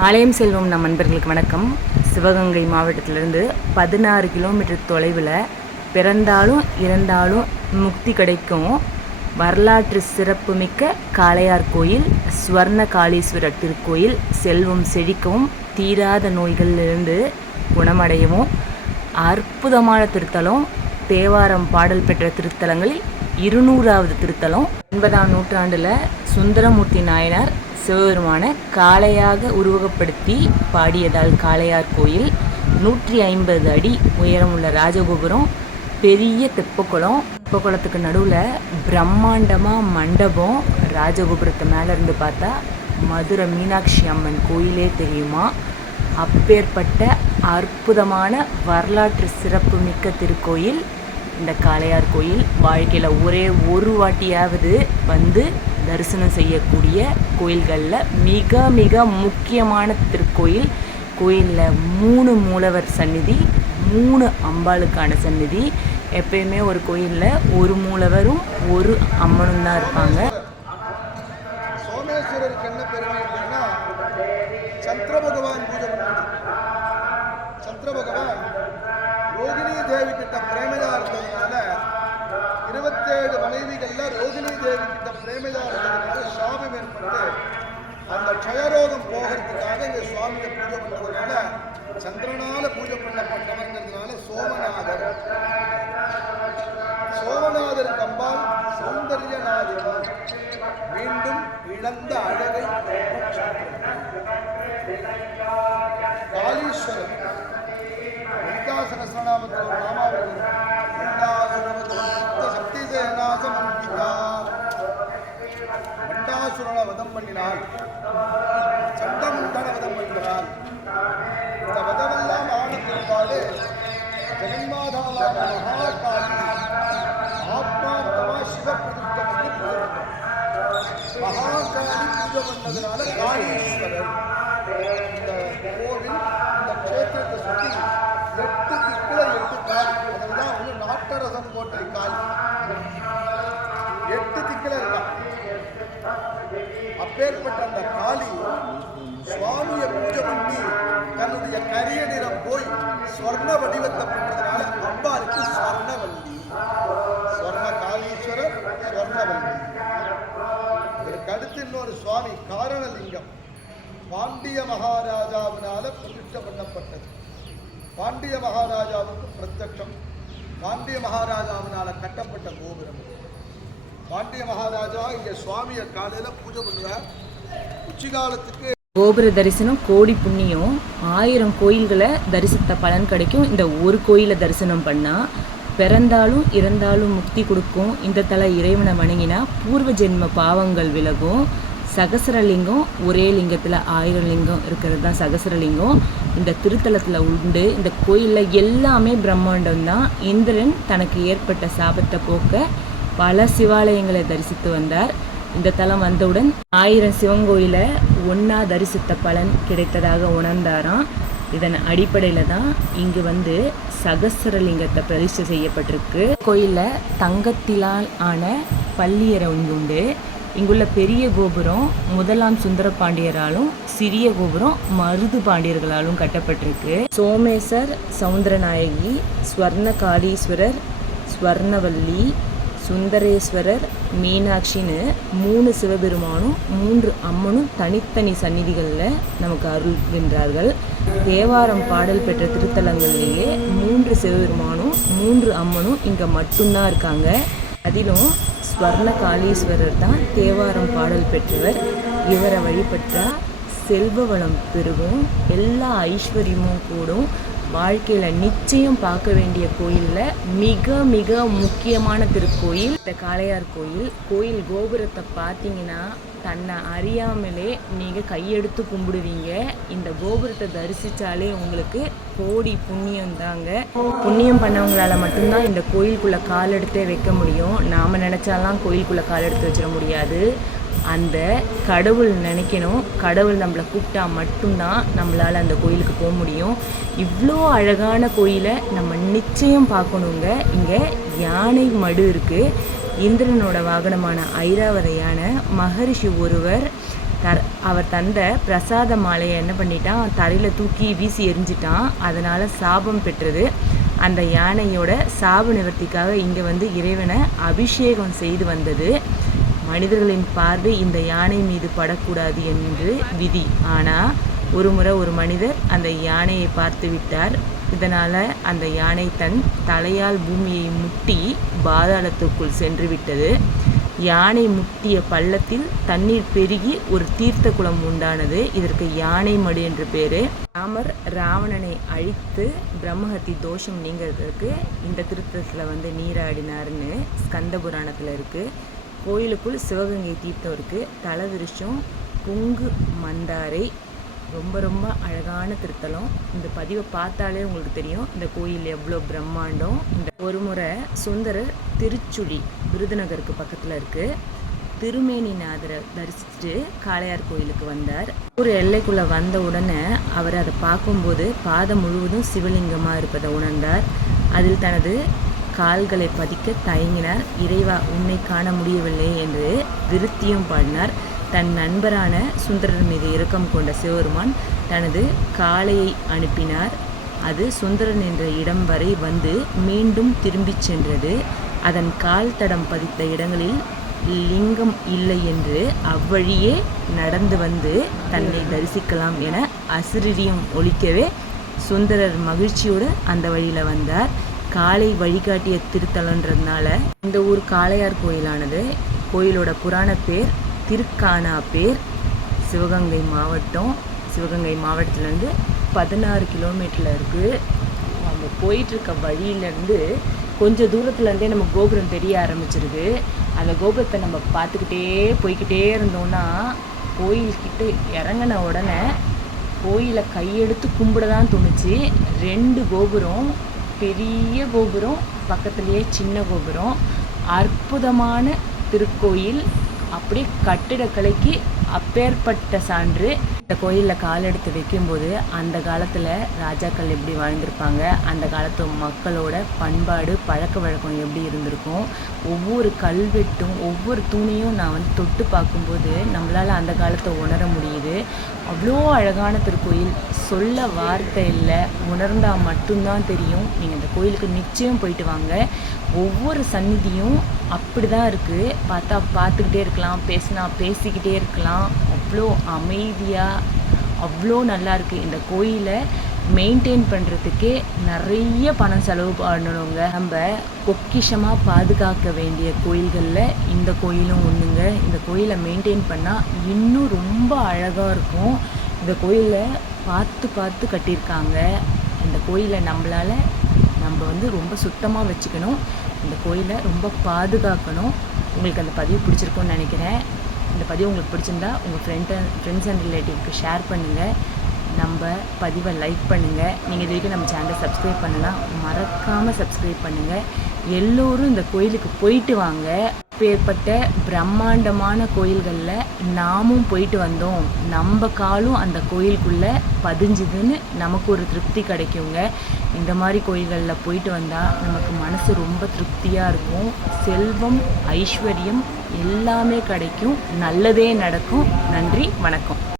ஆலயம் செல்வம் நம் நண்பர்களுக்கு வணக்கம். சிவகங்கை மாவட்டத்திலிருந்து 16 கிலோமீட்டர் தொலைவில் பிறந்தாலும் இறந்தாலும் முக்தி கிடைக்கும் வரலாற்று சிறப்புமிக்க காளையார் கோயில், ஸ்வர்ண காளீஸ்வரர் திருக்கோயில். செல்வம் செழிக்கவும் தீராத நோய்களிலிருந்து குணமடையவும் அற்புதமான திருத்தலம். தேவாரம் பாடல் பெற்ற திருத்தலங்களில் 200வது திருத்தலம். 9ஆம் நூற்றாண்டில் சுந்தரமூர்த்தி நாயனார் சிவபெருமான காளையாக உருவகப்படுத்தி பாடியதால் காளையார் கோயில். 150 அடி உயரமுள்ள ராஜகோபுரம், பெரிய தெப்பக்குளம். தெப்பக்குளத்துக்கு நடுவில் பிரம்மாண்டமாக மண்டபம். ராஜகோபுரத்தை மேலே இருந்து பார்த்தா மதுரை மீனாட்சி அம்மன் கோயிலே தெரியுமா. அப்பேற்பட்ட அற்புதமான வரலாற்று சிறப்பு மிக்க திருக்கோயில் இந்த காளையார் கோயில். வாழ்க்கையில் ஒரே ஒரு வாட்டியாவது வந்து தரிசனம் செய்யக்கூடிய கோயில்களில் மிக மிக முக்கியமான திருக்கோயில். கோயிலில் 3 மூலவர் சந்நிதி, 3 அம்பாளுக்கான சந்நிதி. எப்பயுமே ஒரு கோயிலில் ஒரு மூலவரும் ஒரு அம்மனும் தான் இருப்பாங்க. சோமேஸ்வரருக்கு என்ன பெருமை அப்படின்னா, சந்திர பகவான் பூஜை பண்ணாரு. சந்திர பகவான் ரோகிணி தேவி கிட்ட பிரேமையா இருந்ததுனால 27 மனைவிகள்ல ரோகிணி தேவி கிட்ட பிரேமையா இருந்ததுனால சாபம் ஏற்பட்டு அந்த க்ஷயரோகம் போகிறதுக்காக இங்க சுவாமியை பூஜை பண்ணதுனால சந்திரனால பூஜை பண்ணப்பட்டவங்கிறதுனால சோமநாதர். சோமநாதர் கம்பால் சௌந்தர்யநாதிகள் மீண்டும் இழந்த அழகை காளீஸ்வரர். லலிதா சகஸ்ரநாமத்தில் ஒரு நாமாவளி சக்தி சேனாசம் மண்டாசுரன வதம் பண்ணினாள், சண்டமுண்டன வதம் பண்ணினாள். இந்த வதமெல்லாம் ஆன பிற்பாடு ஜெகன்மாதாவான மகாகாளி ஆத்மார்த்தமா சிவபிரதிஷ்டை பண்ணி பூஜை பண்ணார். மகாகாளி பூஜை பண்ணதுனால காளீஸ்வரர். இந்த கோவில், இந்த க்ஷேத்திரத்தை சுற்றி 8 திக்கில 8 கால். அதெல்லாம் வந்து நாட்டரசம் போட்ட கால் 8 திக்கில இருக்கா. அப்பேற்பட்ட அந்த காளி சுவாமியை பூஜை பண்ணி தன்னுடைய கரிய நிறம் போய் ஸ்வர்ண வடிவத்தை பெற்றதுனால அம்பாளுக்கு ஸ்வர்ணவல்லி. ஸ்வர்ண காளீஸ்வரர், ஸ்வர்ணவல்லி. இதற்கு அடுத்து இன்னொரு சுவாமி காரணலிங்கம் பாண்டிய மகாராஜாவினால பிரதிஷ்டை பண்ணப்பட்டது. பாண்டிய மகாராஜாவுக்கு பிரத்யட்சம். பாண்டிய மகாராஜாவினால கட்டப்பட்ட கோபுரம். பாண்டிய மகாராஜா இங்கே சுவாமியை காலையில் பூஜை பண்ணுவார். உச்சிகாலத்துக்கு கோபுர தரிசனம் கோடி புண்ணியம். 1000 கோயில்களை தரிசித்த பலன் கிடைக்கும் இந்த ஒரு கோயிலை தரிசனம் பண்ணால். பிறந்தாலும் இறந்தாலும் முக்தி கொடுக்கும். இந்த தல இறைவனை வணங்கினா பூர்வ ஜென்ம பாவங்கள் விலகும். சகசரலிங்கம், ஒரே லிங்கத்தில் 1000 லிங்கம் இருக்கிறது தான் சகசரலிங்கம். இந்த திருத்தலத்தில் உண்டு. இந்த கோயிலில் எல்லாமே பிரம்மாண்டம் தான். இந்திரன் தனக்கு ஏற்பட்ட சாபத்தை போக்க பல சிவாலயங்களை தரிசித்து வந்தார். இந்த தலம் வந்தவுடன் 1000 சிவங்கோயிலை ஒன்றா தரிசித்த பலன் கிடைத்ததாக உணர்ந்தாராம். இதன் அடிப்படையில் தான் இங்கு வந்து சகசரலிங்கத்தை பிரதிஷ்டை செய்யப்பட்டிருக்கு. கோயிலில் தங்கத்திலால் ஆன பள்ளியறை உண்டு. இங்குள்ள பெரிய கோபுரம் 1ஆம் சுந்தர பாண்டியராலும், சிறிய கோபுரம் மருது பாண்டியர்களாலும் கட்டப்பட்டிருக்கு. சோமேசர், சவுந்தரநாயகி, ஸ்வர்ண காளீஸ்வரர், ஸ்வர்ணவல்லி, சுந்தரேஸ்வரர், மீனாட்சின்னு 3 சிவபெருமானும் 3 அம்மனும் தனித்தனி சந்நிதிகளில் நமக்கு அருள்கின்றார்கள். தேவாரம் பாடல் பெற்ற திருத்தலங்கள்லேயே 3 சிவபெருமானும் 3 அம்மனும் இங்கே மட்டும்தான் இருக்காங்க. அதிலும் ஸ்வர்ண காளீஸ்வரர் தான் தேவாரம் பாடல் பெற்றவர். இவரை வழிபட்டால் செல்வ வளம் பெருகும், எல்லா ஐஸ்வர்யமும் கூடும். வாழ்க்கையில் நிச்சயம் பார்க்க வேண்டிய கோயிலில் மிக மிக முக்கியமான திருக்கோயில் இந்த காளையார் கோயில். கோயில் கோபுரத்தை பார்த்தீங்கன்னா தன்னை அறியாமலே நீங்கள் கையெடுத்து கும்பிடுவீங்க. இந்த கோபுரத்தை தரிசித்தாலே உங்களுக்கு கோடி புண்ணியம் தாங்க. புண்ணியம் பண்ணவங்களால மட்டும்தான் இந்த கோயிலுக்குள்ளே கால் எடுத்தே வைக்க முடியும். நாம் நினச்சாலாம் கோயிலுக்குள்ளே கால் எடுத்து வச்சிட முடியாது. அந்த கடவுள் நினைக்கணும். கடவுள் நம்மளை கூப்பிட்டா மட்டும்தான் நம்மளால் அந்த கோயிலுக்கு போக முடியும். இவ்வளோ அழகான கோயிலை நம்ம நிச்சயம் பார்க்கணுங்க. இங்கே யானை மடு இருக்குது. இந்திரனோட வாகனமான ஐராவத யானை. மகரிஷி ஒருவர் அவர் தந்த பிரசாத மாலையை என்ன பண்ணிட்டான், தரையில் தூக்கி வீசி எறிஞ்சிட்டான். அதனால் சாபம் பெற்றது. அந்த யானையோட சாப நிவர்த்திக்காக இங்கே வந்து இறைவனை அபிஷேகம் செய்து வந்தது. மனிதர்களின் பார்வை இந்த யானை மீது படக்கூடாது என்று விதி. ஆனால் ஒரு முறை ஒரு மனிதர் அந்த யானையை பார்த்து விட்டார். இதனால் அந்த யானை தன் தலையால் பூமியை முட்டி பாதாளத்துக்குள் சென்று விட்டது. யானை முட்டிய பள்ளத்தில் தண்ணீர் பெருகி ஒரு தீர்த்த குளம் உண்டானது. இதற்கு யானை மடு என்று பேர். ராமர் ராவணனை அழித்து பிரம்மஹத்தி தோஷம் நீங்கிறதுக்கு இந்த திருத்தத்தில் வந்து நீராடினார்னு ஸ்கந்த புராணத்தில் இருக்குது. கோயிலுக்குள் சிவகங்கை தீர்த்தம் இருக்குது. தலவிருஷம் புங்கு மந்தாரை. ரொம்ப ரொம்ப அழகான திருத்தலம். இந்த பதிவை பார்த்தாலே உங்களுக்கு தெரியும் இந்த கோயில் எவ்வளோ பிரம்மாண்டம். இந்த ஒரு முறை சுந்தரர் திருச்சுழி விருதுநகருக்கு பக்கத்தில் இருக்குது திருமேனிநாதரை தரிசிச்சுட்டு காளையார் கோயிலுக்கு வந்தார். ஒரு எல்லைக்குள்ளே வந்த உடனே அவர் அதை பார்க்கும்போது பாதம் முழுவதும் சிவலிங்கமாக இருப்பதை உணர்ந்தார். அதில் தனது கால்களை பதிக்க தயங்கினார். இறைவா, உன்னை காண முடியவில்லை என்று விருத்தியும் பாடினார். தன் நண்பரான சுந்தரர் மீது இரக்கம் கொண்ட சிவபெருமான் தனது காளையை அனுப்பினார். அது சுந்தரன் என்ற இடம் வரை வந்து மீண்டும் திரும்பிச் சென்றது. அதன் கால் தடம் பதித்த இடங்களில் லிங்கம் இல்லை என்று அவ்வழியே நடந்து வந்து தன்னை தரிசிக்கலாம் என அசிரியம் ஒலிக்கவே சுந்தரர் மகிழ்ச்சியோடு அந்த வழியில் வந்தார். காளை வழிகாட்டிய திருத்தலன்றதுனால இந்த ஊர் காளையார் கோயிலானது. கோயிலோட புராண பேர் திருக்கானா பேர். சிவகங்கை மாவட்டம். சிவகங்கை மாவட்டத்துலேருந்து 16 கிலோமீட்டரில் இருக்குது. நம்ம போயிட்டுருக்க வழியிலேருந்து கொஞ்சம் தூரத்துலேருந்தே நம்ம கோபுரம் தெரிய ஆரம்பிச்சிருக்கு. அந்த கோபுரத்தை நம்ம பார்த்துக்கிட்டே போய்கிட்டே இருந்தோம்னா கோயில்கிட்ட இறங்கின உடனே கோயிலை கையெடுத்து கும்பிட தான் தோணுச்சு. 2 கோபுரம், பெரிய கோபுரம், பக்கத்துலேயே சின்ன கோபுரம். அற்புதமான திருக்கோயில். அப்படியே கட்டிடக்கலைக்கு அப்பேற்பட்ட சான்று. இந்த கோயிலில் கால் எடுத்து வைக்கும்போது அந்த காலத்தில் ராஜாக்கள் எப்படி வாழ்ந்திருப்பாங்க, அந்த காலத்து மக்களோட பண்பாடு பழக்க வழக்கம் எப்படி இருந்திருக்கும், ஒவ்வொரு கல்வெட்டும் ஒவ்வொரு தூணையும் நான் வந்து தொட்டு பார்க்கும்போது நம்மளால் அந்த காலத்தை உணர முடியுது. அவ்வளோ அழகான திருக்கோயில். சொல்ல வார்த்தை இல்லை, உணர்ந்தால் மட்டும்தான் தெரியும். நீங்கள் இந்த கோயிலுக்கு நிச்சயம் போயிட்டு வாங்க. ஒவ்வொரு சந்நிதியும் அப்படி தான் இருக்குது. பார்த்தா பார்த்துக்கிட்டே இருக்கலாம், பேசினா பேசிக்கிட்டே இருக்கலாம். அவ்வளோ அமைதியாக அவ்வளோ நல்லா இருக்குது. இந்த கோயிலை மெயின்டைன் பண்ணுறதுக்கே நிறைய பணம் செலவு பண்ணணுங்க. நம்ம பொக்கிஷமாக பாதுகாக்க வேண்டிய கோயில்களில் இந்த கோயிலும் ஒன்றுங்க. இந்த கோயிலை மெயின்டைன் பண்ணால் இன்னும் ரொம்ப அழகாக இருக்கும். இந்த கோயிலை பார்த்து பார்த்து கட்டியிருக்காங்க. இந்த கோயிலை நம்ம வந்து ரொம்ப சுத்தமாக வச்சுக்கணும். இந்த கோயிலை ரொம்ப பாதுகாக்கணும். உங்களுக்கு அந்த பதிவு பிடிச்சிருக்குன்னு நினைக்கிறேன். இந்த பதிவு உங்களுக்கு பிடிச்சிருந்தா உங்கள் ஃப்ரெண்ட்ஸ் அண்ட் ரிலேட்டிவ்க்கு ஷேர் பண்ணுங்கள். நம்ம பதிவை லைக் பண்ணுங்கள். நீங்கள் இது வரைக்கும் நம்ம சேனலை சப்ஸ்கிரைப் பண்ணலாம், மறக்காமல் சப்ஸ்கிரைப் பண்ணுங்கள். எல்லோரும் இந்த கோயிலுக்கு போயிட்டு வாங்க. ஏற்பட்ட பிரம்மாண்டமான கோயில்களில் நாமும் போயிட்டு வந்தோம். நம்ம காலும் அந்த கோயிலுக்குள்ளே பதிஞ்சுதுன்னு நமக்கு ஒரு திருப்தி கிடைக்குங்க. இந்த மாதிரி கோயில்களில் போயிட்டு வந்தால் நமக்கு மனசு ரொம்ப திருப்தியாக இருக்கும். செல்வம், ஐஸ்வர்யம் எல்லாமே கிடைக்கும். நல்லதே நடக்கும். நன்றி, வணக்கம்.